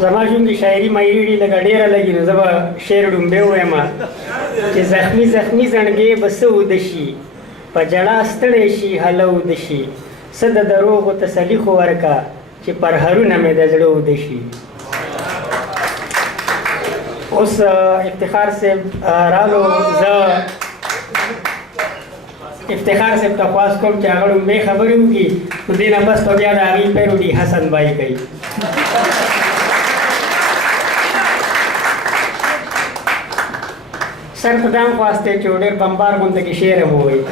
زماشون کی شاعری مایری لګ ډیره لګی نو زبا شعر ډومبه وایم چې زخمی زخمی زنګي بس ودشي پجړا ستړې شي هلو دشي صد دروغ تسلی خو ورکا چې پر هرونه مې د زړه ودشي. اوس افتخار سے رالو ز افتخار سے تاسو کوم چې هغه به خبرې وکړي نو دینه بس په بیا د هغې پیروډي حسن بای کوي. سر په دام خواسته چې ډېر بمبار غونډه کې شعر هم ووایي.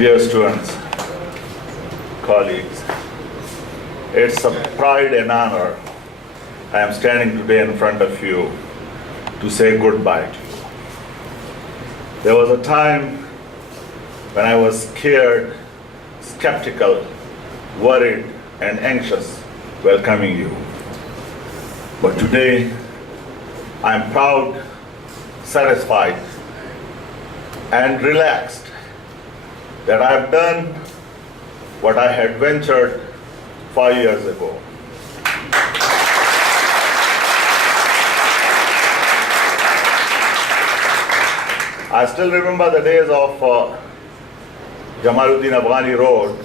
Dear students, colleagues, it's a pride and honor I am standing today in front of you to say goodbye to you. There was a time when I was scared, skeptical, worried, and anxious welcoming you. But today, I am proud, satisfied, and relaxed that I have done what I had ventured 5 years ago. I still remember the days of Jamaluddin Afghani Road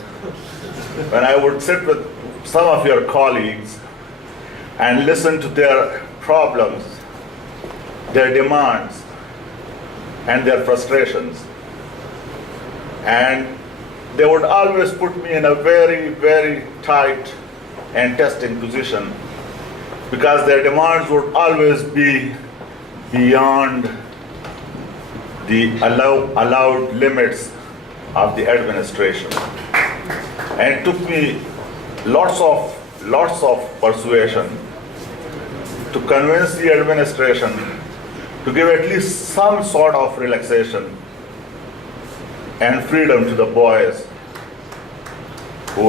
when I would sit with some of your colleagues and listen to their problems, their demands, and their frustrations. And they would always put me in a very, very tight and testing position because their demands would always be beyond the allowed limits of the administration. And it took me lots of persuasion to convince the administration to give at least some sort of relaxation and freedom to the boys who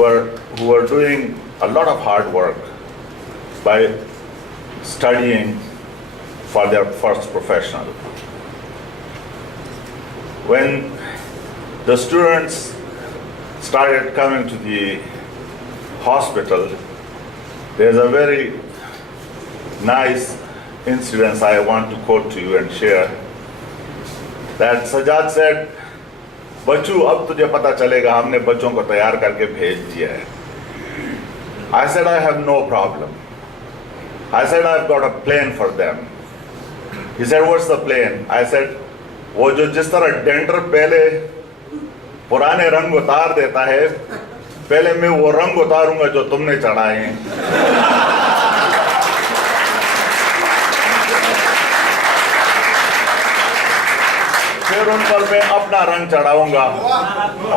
were doing a lot of hard work by studying for their first professional. When the students started coming to the hospital, there's a very nice incident I want to quote to you and share. That Sajjad said, बच्चू अब तुझे पता चलेगा हमने बच्चों को तैयार करके भेज दिया है. I said I have no problem. I said I've got a plane for them. He said what's the plane? I said वो जो जिस तरह डेंटर पहले पुराने रंग उतार देता है पहले मैं वो रंग उतारूंगा जो तुमने चढ़ाए हैं. फिर उन पर मैं अपना रंग चढ़ाऊंगा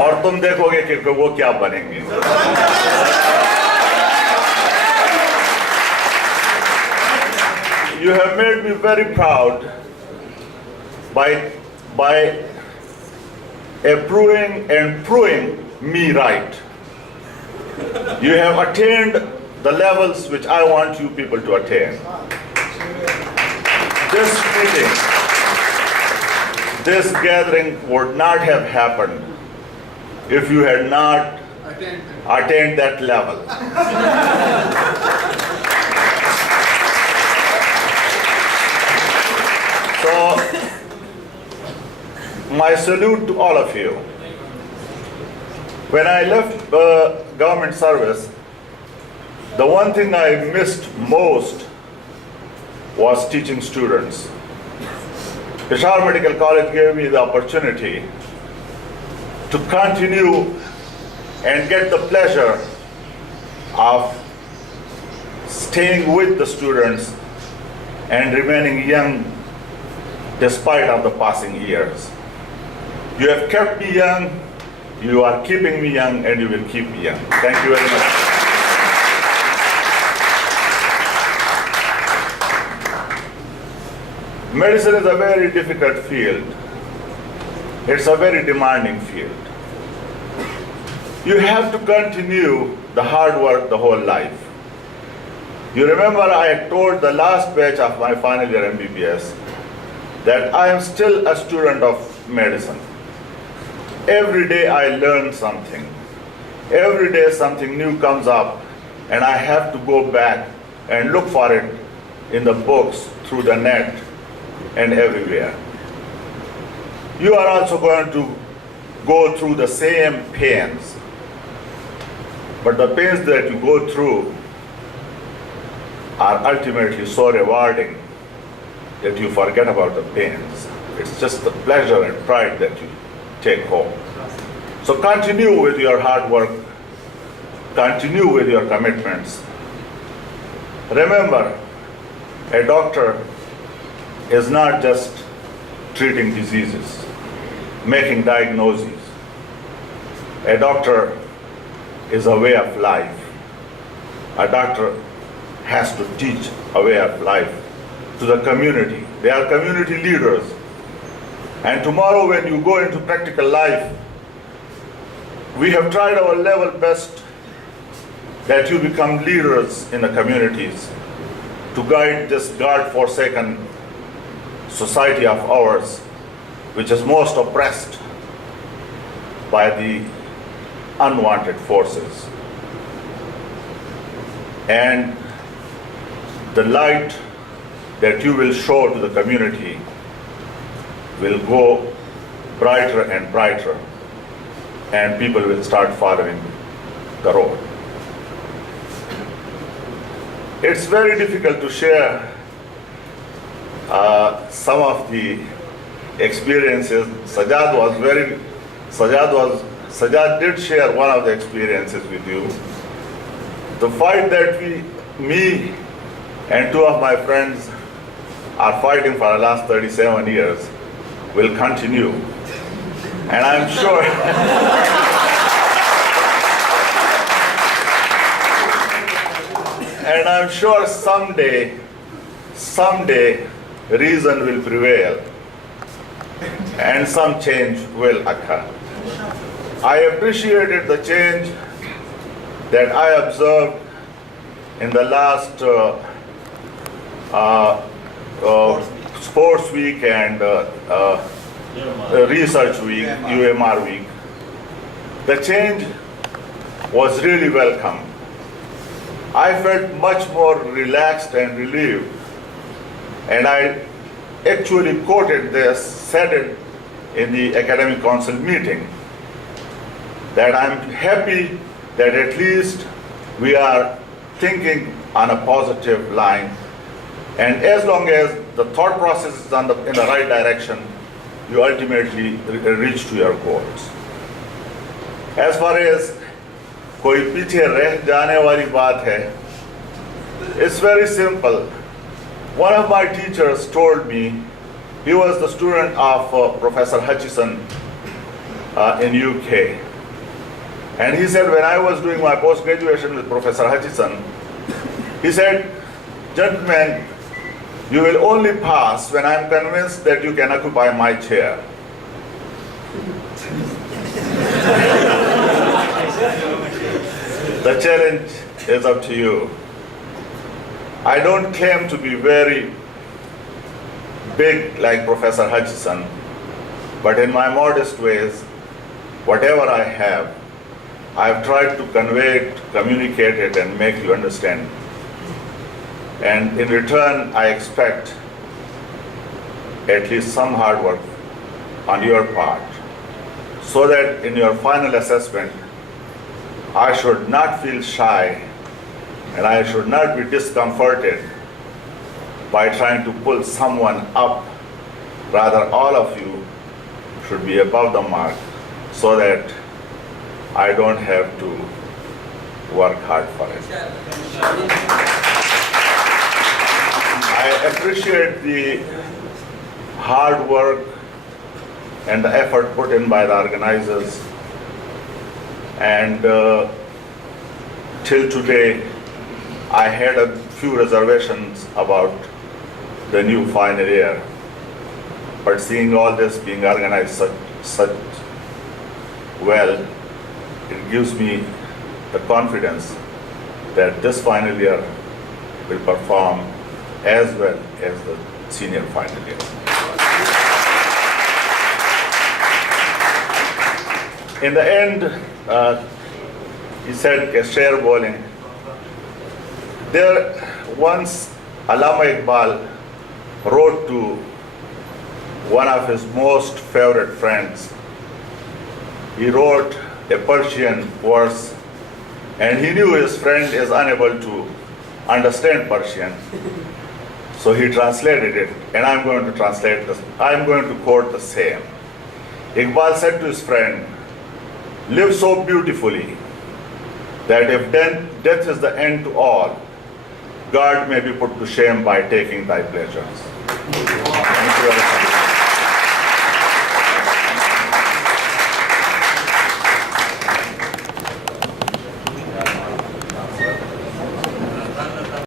और तुम देखोगे कि वो क्या बनेंगे. You have made me very proud by approving and proving me right. You have attained the levels which I want you people to attain. This meeting, this gathering would not have happened if you had not attained that level. So, my salute to all of you. When I left government service, the one thing I missed most was teaching students. Shah Medical College gave me the opportunity to continue and get the pleasure of staying with the students and remaining young despite of the passing years. You have kept me young, you are keeping me young, and you will keep me young. Thank you very much. Medicine is a very difficult field. It's a very demanding field. You have to continue the hard work the whole life. You remember I told the last batch of my final year MBBS that I am still a student of medicine. every day I learn something. Every day something new comes up, and I have to go back and look for it in the books, through the net, and everywhere. You are also going to go through the same pains, but the pains that you go through are ultimately so rewarding that you forget about the pains. It's just the pleasure and pride that you take home. So continue with your hard work, continue with your commitments. Remember, a doctor is not just treating diseases, making diagnoses. A doctor is a way of life. A doctor has to teach a way of life to the community. They are community leaders. And tomorrow when you go into practical life, we have tried our level best that you become leaders in the communities to guide this God-forsaken society of ours, which is most oppressed by the unwanted forces. And the light that you will show to the community will go brighter and brighter, and people will start following the road. It's very difficult to share some of the experiences. Sajjad did share one of the experiences with you. The fight that me and two of my friends are fighting for the last 37 years will continue. And I'm sure and I'm sure someday reason will prevail and some change will occur. I appreciated the change that I observed in the last sports week and research week, UMR week. The change was really welcome. I felt much more relaxed and relieved. And I actually quoted this, said it in the Academic Council meeting, that I'm happy that at least we are thinking on a positive line. And as long as the thought process is in the right direction, you ultimately reach to your goals. As far as कोई पीछे रह जाने वाली बात है, it's very simple. One of my teachers told me, he was the student of Professor Hutchison in UK. And he said, when I was doing my post-graduation with Professor Hutchison, he said, gentlemen, you will only pass when I'm convinced that you can occupy my chair. The challenge is up to you. I don't claim to be very big like Professor Hutchison, but in my modest ways, whatever I have, I've tried to convey it, communicate it, and make you understand. And in return, I expect at least some hard work on your part, so that in your final assessment, I should not feel shy and I should not be discomforted by trying to pull someone up. Rather, all of you should be above the mark so that I don't have to work hard for it. I appreciate the hard work and the effort put in by the organizers. And till today, I had a few reservations about the new final year. But seeing all this being organized such well, it gives me the confidence that this final year will perform as well as the senior final year. in the end, he said, Sher bowling. There once Allama Iqbal wrote to one of his most favorite friends. He wrote a Persian verse, and he knew his friend is unable to understand Persian. So he translated it, and I'm going to quote the same. Iqbal said to his friend, live so beautifully that if death is the end to all, God may be put to shame by taking thy pleasures. Thank you very much.